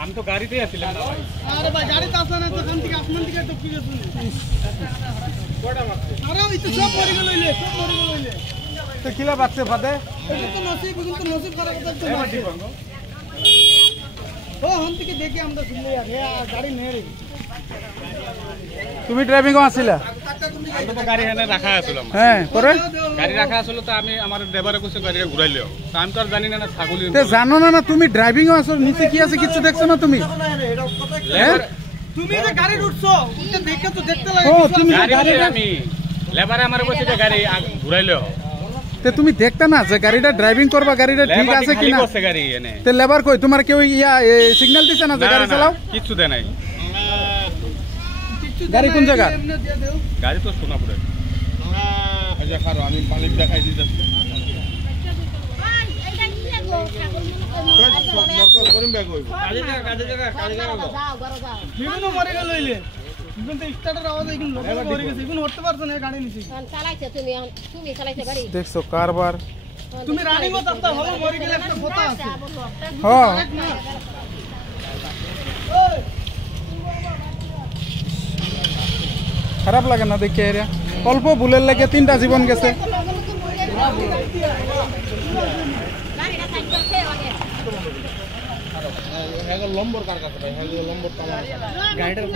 আমি তো গাড়িতেই আছিলাম না ভাই। আরে ভাই গাড়িতে আসলে না তো খান থেকে আসমান থেকে টপকি গেছে। আরে এই তো সব মরে গেল ইলে, সব মরে গেল ইলে। তো কিলা বাচ্চা ফাদে এটা তো নসিব খারাপ করতে মারছে। ও হাম থেকে দেখি আমরা শুনলে यार গাড়ি নেই রে। তুমি ড্রাইভিং আসিলা? আমি তো গাড়ি এখানে রাখা আছিল। হ্যাঁ পরে গাড়ি রাখা আছিল তো আমি আমার ড্রাইভারে কইছে গাড়িটা ঘুরাইলিও। তো আমি তো আর জানি না না ছাগলি। তে জানো না না তুমি ড্রাইভিং আসো নিচে কি আছে কিছু দেখছো না তুমি? তুমি যে গাড়ি উঠছো এটা দেখে তো দেখতে লাগে। ও তুমি গাড়ি আমি লেবারে আমারে কইছে যে গাড়ি ঘুরাইলিও। তে তুমি দেখতা না যে গাড়িটা ড্রাইভিং করবা গাড়িটা ঠিক আছে কি না? লেবার করছে গাড়ি এনে। তে লেবার কই তোমার কেউ ইয়া সিগন্যাল দিছে না যে গাড়ি চালাও? কিছু দেয় নাই। গাড়ি কোন জায়গা? গাড়ি তো সোনাপুরে। এই যে খারো আমি মালিক দেখাই দিতেছি। ভাই এইটা কি লাগো ছাগল করিম ব্যাগ হইব। কাজে জায়গা যাও যাও। বিভিন্ন মরে গেল ইলে। এখন তো স্টার্টার আওয়াজ এখন লোক মরে গেছে। এখন উঠতে পারছ না গাড়ি নিচে। চালাইছো তুমি চালাইছো গাড়ি। দেখছো কারবার। তুমি রানিং ও তাতে হবে মরে গেলে একটা কথা আছে। হ্যাঁ খারাপ লাগে না দেখে এরা অল্প ভুলের লাগে 3টা জীবন গেছে। লম্বর কার কাছে ভাই লম্বর গাড়িটার